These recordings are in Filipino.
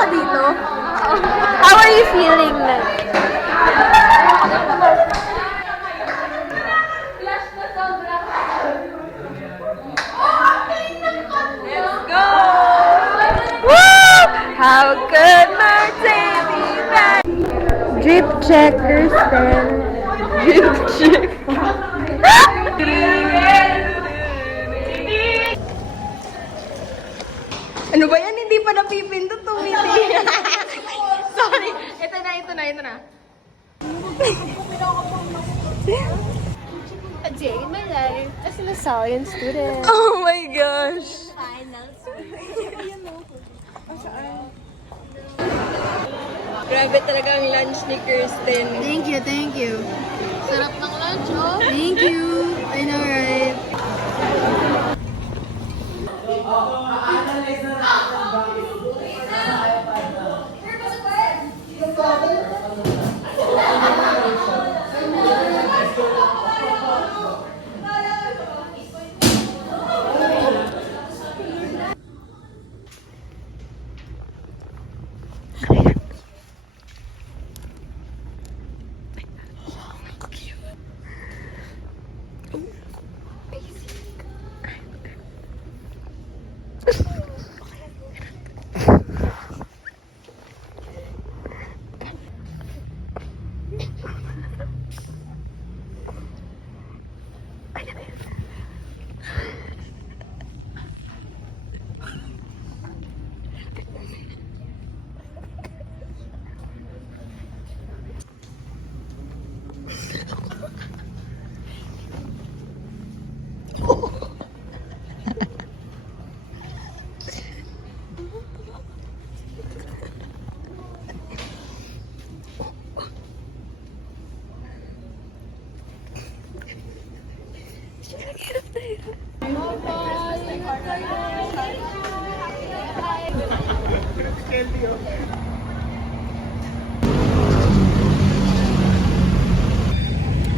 ka dito? How are you feeling like? How could my day be bad? Drip check, Kristen. Drip check. Ano ba yan? Hindi pa napipindot, tumiti. Sorry. Ito na. A day in my life as a science student. Oh my gosh. Grabe talaga ang lunch ni Kirsten. Thank you. Sarap ng lunch, oh. Thank you. I know, right?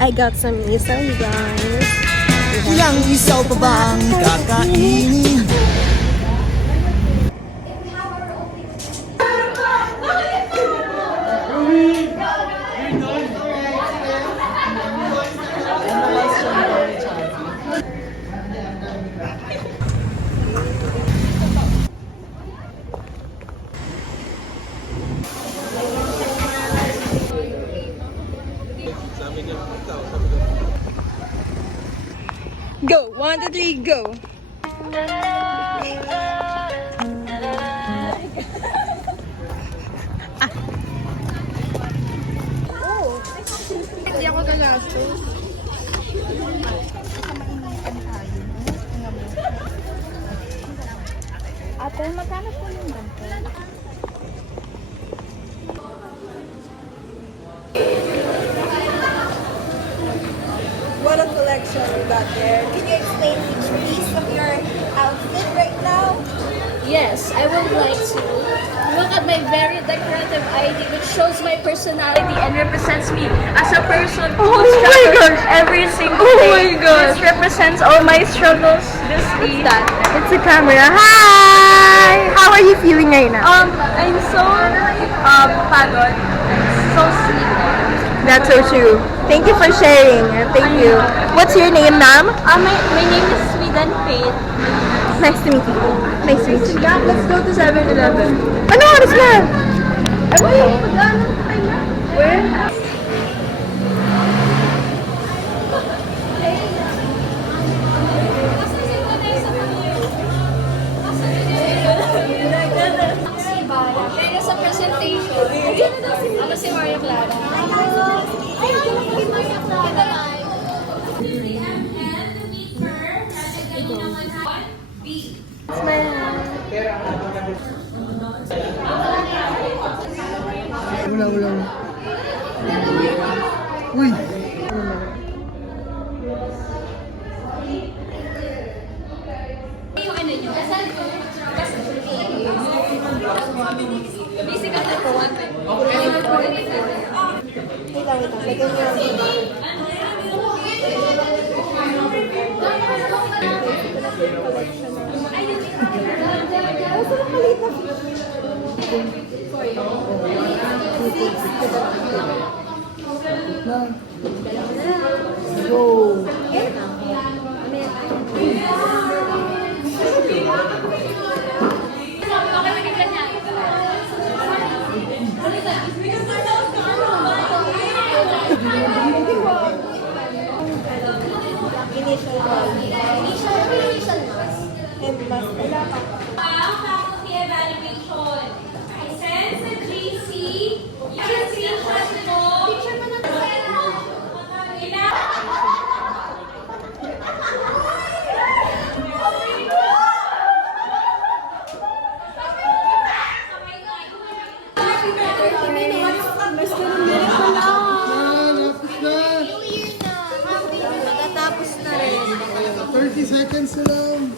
I got some isaw, you guys. Ilang isaw pa ba ang kakainin? Go! 1, 2, 3, go! Hindi ako gagastos. Ate, magkano po yung ganito? What a collection we got there. Can you explain each piece of your outfit right now? Yes, I would like to look at my very decorative ID which shows my personality and represents me as a person who struggles every single day. This represents all my struggles. This is that. It's a camera. Hi! How are you feeling right now? I'm so pagod. So sleepy. That's so true. Thank you for sharing. Thank you. What's your name, ma'am? My name is Sweden Faith. Nice to meet you. Nice to meet you. Let's go to 7-Eleven. Ano oras na? Where? Kaya sa presentation, ano si Maria Clara? Wala. Uy! Busy ka na po, one time. Ay, for you. 6 to the Go. Initial and mas wala pa. Faculty evaluation. I sense a GC. You can see mo. Picture mo na Nakatapos na rin. 30 seconds na lang.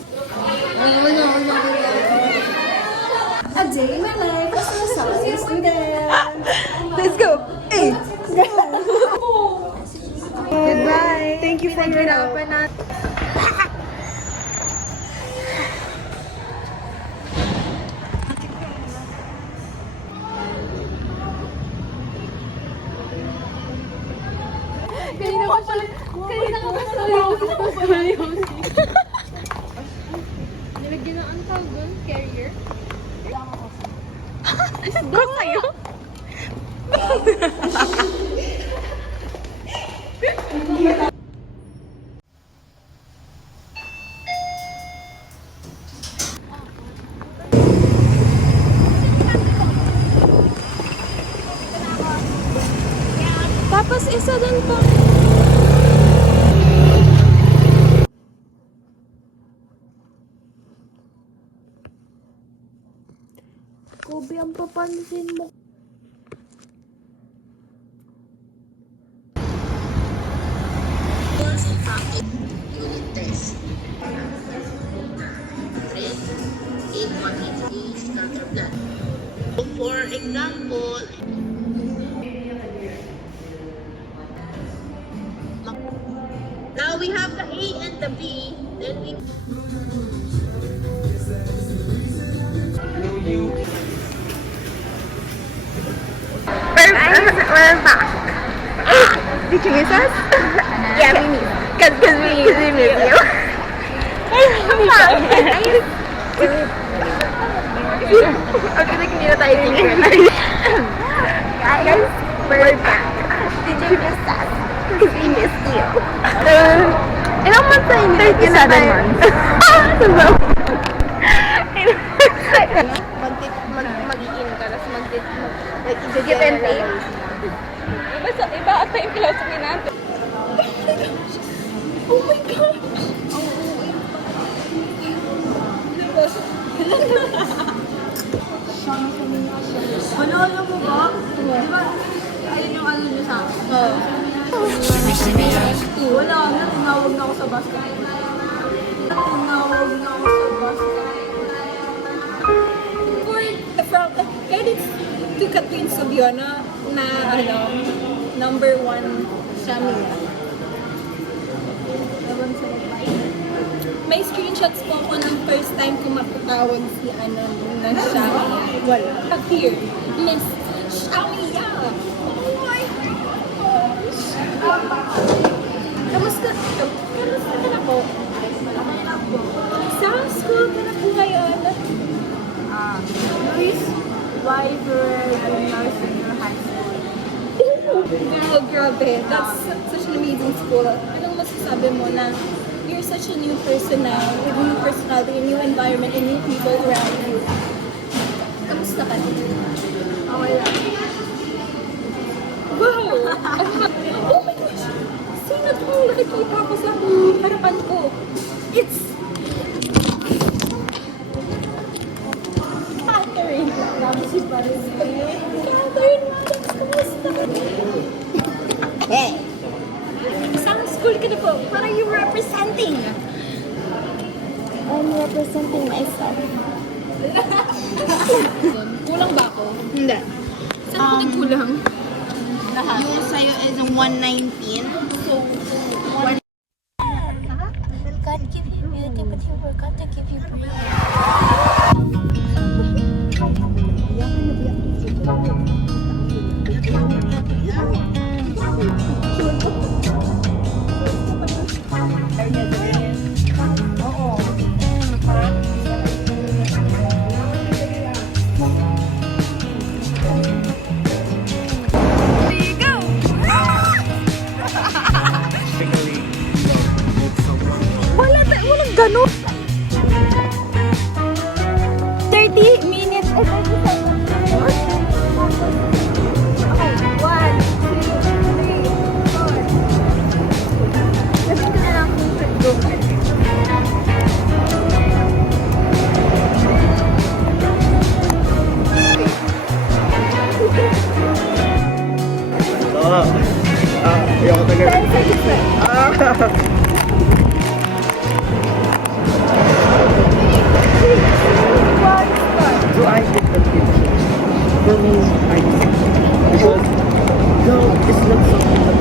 Okay na. A day in my life as a science student. Let's go. Hey. Goodbye. Thank you for your help. Kanina ka pa sa Nilagyan ng ang tawag doon, carrier. Go sa'yo. Tapos isa din pa. Kobe, ang papansin mo. For example, now we have the A and the B, then we We're back. Did you miss us? Yeah, we miss. Cause we miss you. Okay, like hindi na tayo tingin. Guys, we're back. Did you miss us? Cause we missed you. Ilang months na hindi? 37 months. Mag-iin ka, tapos give and take. Iba ata yung philosophy natin. Oh my gosh! Ano mo ba? Di ba? Ayun yung ano niyo sa akin. Wala na, tinawag na ako sa basketball. Tinawag na ako sa basketball. Credits to Catherine Subiona na ano, number 1 siya niya. May screenshots po ako ng first time ko mapatawag si ano na siya. Wala. Here, Miss Shamiya. Oh my gosh. Kamusta ka na po? Sa school ka na po ngayon? Luis, why you were doing yours in your high school? Oh, grabe. That's such an amazing school. Anong masasabi mo na you're such a new person now, with new personality, a new environment, and new people around you? Kamusta ka? Okay lang. Wow! Oh my gosh! Sino itong nakikita ko sa harapan ko? It's Catherine. Catherine, kamusta? Hey! Saan school ka na po? What are you representing? I'm representing myself. Kulang ba ako? Hindi. Saan ko nagkulang? yung sa'yo is 119. So, Will God give you beauty, but He forgot to give you brains. Walang ganun. 30 minutes and 30 seconds. Okay, 1, 2, 3, 4. Sabihin ko na lang kung go. Ayoko tagal. 10 seconds left. Do I get the picture? For me, I because no, it's not something that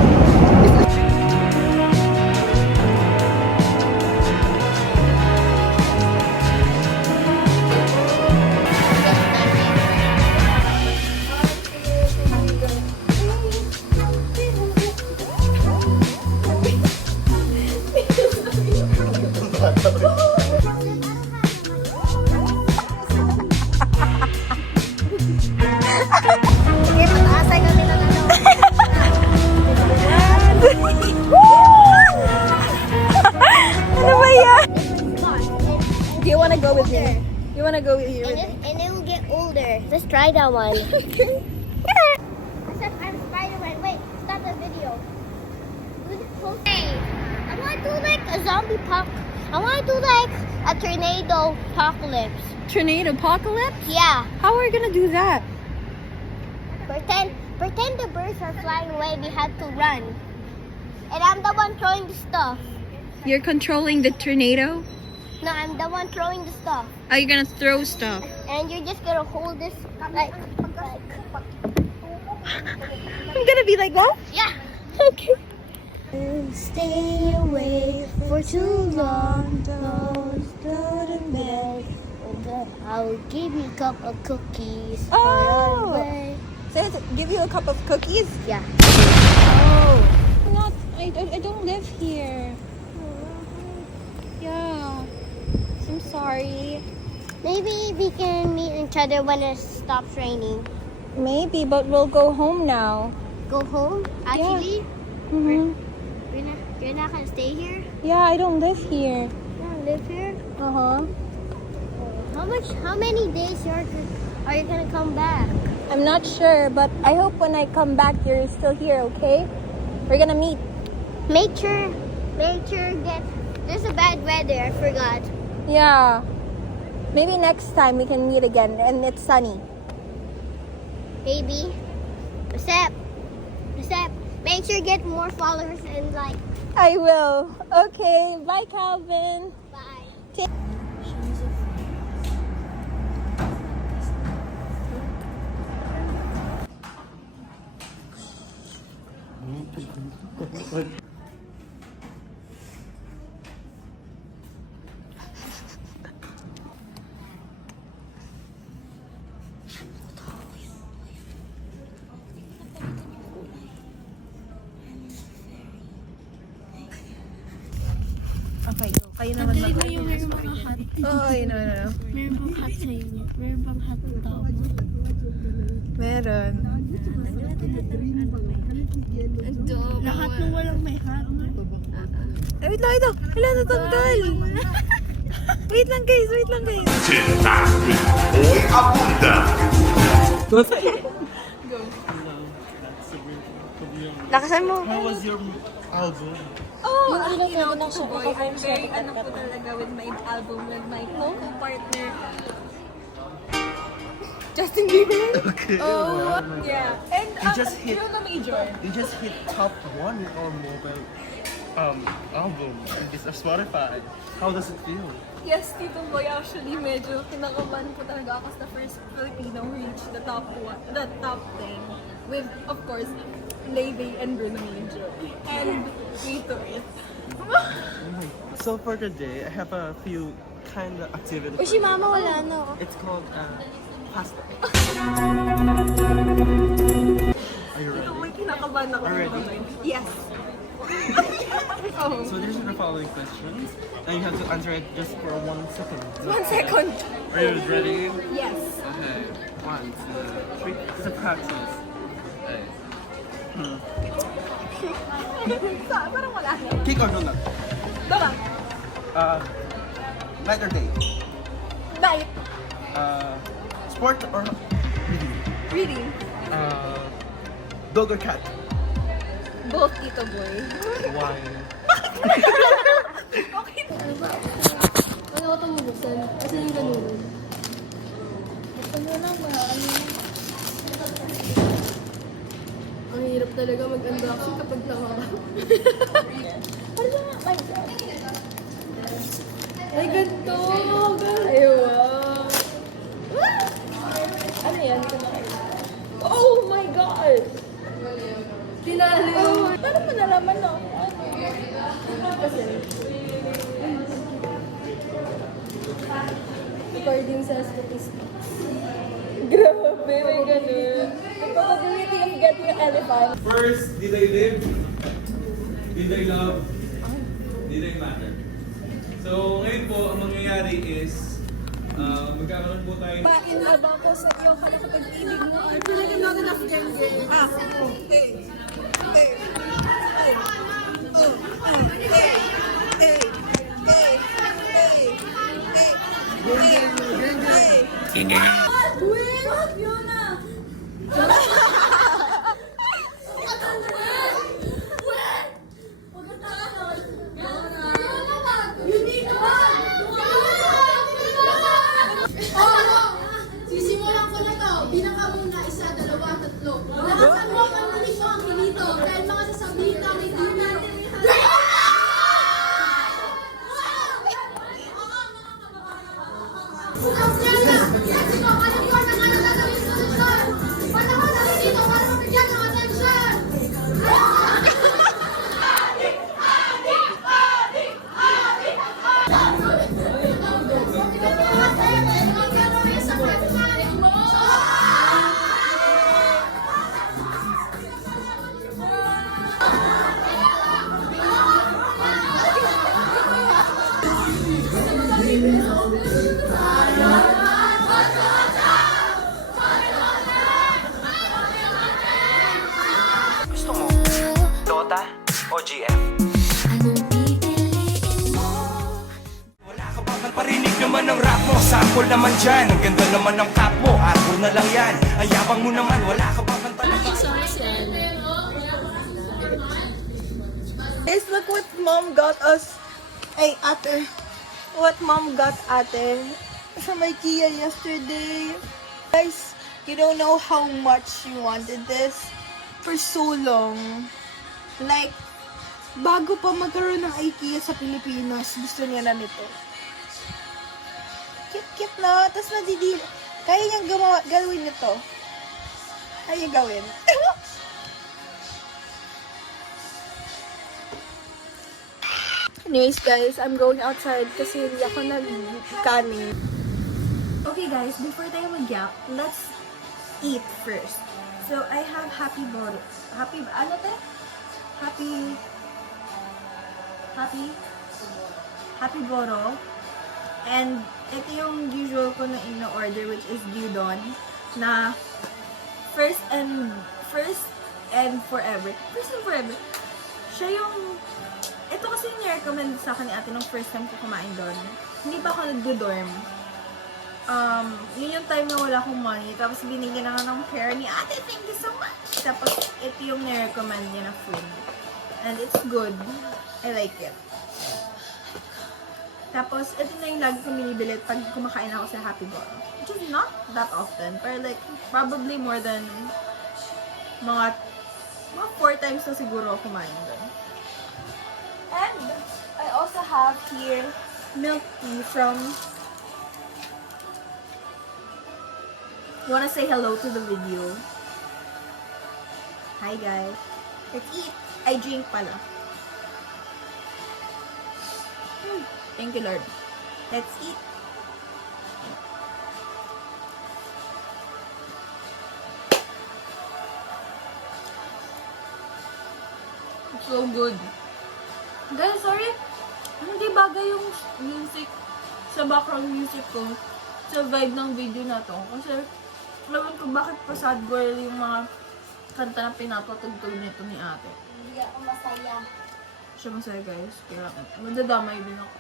Ano ba yan? Do you wanna go with me? You wanna go with you? And it will get older. Let's try that one. Except I'm Spider-Man. Wait, stop the video. Do the whole thing. I want to do like a zombie pop. I want to do like a tornado apocalypse. Tornado apocalypse? Yeah. How are we gonna do that? Pretend the birds are flying away. We have to run. And I'm the one throwing the stuff. You're controlling the tornado? No, I'm the one throwing the stuff. Are you gonna throw stuff? And you're just gonna hold this like I'm gonna be like that? yeah. Okay. Stay away for too long. Don't go to bed. I'll give you a cup of cookies. Oh. Right away. So give you a cup of cookies? Yeah. Oh. I don't live here. Yeah. I'm sorry. Maybe we can meet each other when it stops raining. Maybe, but we'll go home now. Go home? Actually, Mm-hmm. you're not gonna stay here? Yeah, I don't live here. You don't live here? Uh-huh. How many days are you gonna come back? I'm not sure, but I hope when I come back you're still here, okay? We're gonna meet. Make sure there's a bad weather, I forgot. Yeah. Maybe next time we can meet again and it's sunny. Maybe. Except, make sure you get more followers and like. I will. Okay. Bye, Calvin. Bye. Okay, go. Kayo naman mag- Oo, yun naman. Meron bang hat sa inyo? Meron bang hat ng tao mo? Meron. Lahat ng walang may hat. Ay, wait lang ito. Wala natanggal. Wait lang guys, wait lang guys. Hoy abunda. Lakasan mo. How was your album? Oh, you know, boy, I'm very po talaga with my album with my co-partner. Justin Bieber? Okay. Oh, yeah. And You just hit- Bruno Major. You just hit top 1 in our mobile album in this Spotify. How does it feel? Yes, Tito Boy, actually, medyo kinakabahan po talaga ako sa first Filipino who reached the top 10 with, of course, Lady and Bruno Major. And Rito it. So for today, I have a few kind of activities. Si Mama wala no. It's called pasta. Are you ready? May kinakabahan ako. Already? Yes. So these are the following questions, and you have to answer it just for 1 second. 1 second. Are you ready? Yes. Okay. 1, 2, 3. It's a practice. Okay. Parang wala na. Cake or donut? Diba? Night or day? Diet. Sport or reading? Reading. Dog or cat? Both, Tito Boy. Why? Okay. Ano ko itong mabuksan? Kasi yung ganun. Ano lang ba? Ang hirap talaga mag-unboxing kapag nakaka. Ano nga? My God. Ay, ganito! Ay, wow! Ano yan? Ito na kayo. Oh my God! Tinali! Paano mo nalaman na? Kasi, according sa statistics. Grabe, may ganun. The probability of getting an elephant. First, did I live? Did I love? Did I matter? So, ngayon po, ang mangyayari is, magkakaroon po tayo. Painabang ko sa iyo, kalakapag-ibig mo. I feel like I'm not enough gender. Hey. Hey. Hey. Oh. Hey. Hey. Hey. Hey. Hey. Hey. Sisimulan ko na to. Bilang ka muna, 1, 2, 3. Nakasan mo ang nilito ang kinito dahil mga sasabihin na may di natin. Let's go! Ano ko na nga natatawi sa solusyon? Panahon na rin dito para mabigyan ng atensyon! Gusto mo? Dota o GF? Wala ka ba parinig naman ng rap mo? Sample naman dyan, ang ganda naman ng cap mo. Hardcore na lang yan, ang yabang mo naman. Wala ka ba talaga? Guys, look what mom got us. Ay, ate. What mom got ate from IKEA yesterday. Guys, you don't know how much she wanted this for so long. Like, bago pa magkaroon ng IKEA sa Pilipinas, gusto niya na nito. Cute na. Tapos nadidil. Kaya niyang gawin nito. Kaya gawin. Anyways guys, I'm going outside kasi hindi ako nag-kanin. Okay guys, before tayo mag-yak, let's eat first. So, I have Happy Boro. Ano te? Happy Boro. And ito yung usual ko na ino-order, which is Gyudon, na first and forever. Siya yung ito kasi yung recommend sa akin ni ate nung first time ko kumain doon. Hindi pa ako nag-dorm. Yun yung time na wala akong money. Tapos binigyan ako ng pair ni ate. Thank you so much! Tapos ito yung nirecommend niya na food. And it's good. I like it. Tapos ito na yung lagi kong binibili pag kumakain ako sa Happy Boro. Which is not that often. Pero like, probably more than mga 4 times na siguro ako kumain doon. And I also have here milk tea from... Wanna say hello to the video? Hi guys. Let's eat. I drink pala. Thank you Lord. Let's eat. So good. Guys, sorry. Hindi bagay yung music sa background music ko sa vibe ng video na to. Kasi, alam ko bakit pa sad girl yung mga kanta na pinapatugtog nito ni ate. Hindi ako masaya. Siya masaya guys. Kaya madadamay din ako.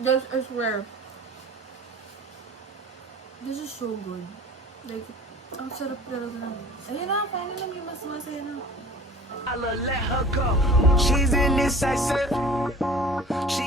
Guys, I swear. This is so good. Like, ang sarap talaga na. Ayun na, paano lang yung mas masaya na. She's indecisive. She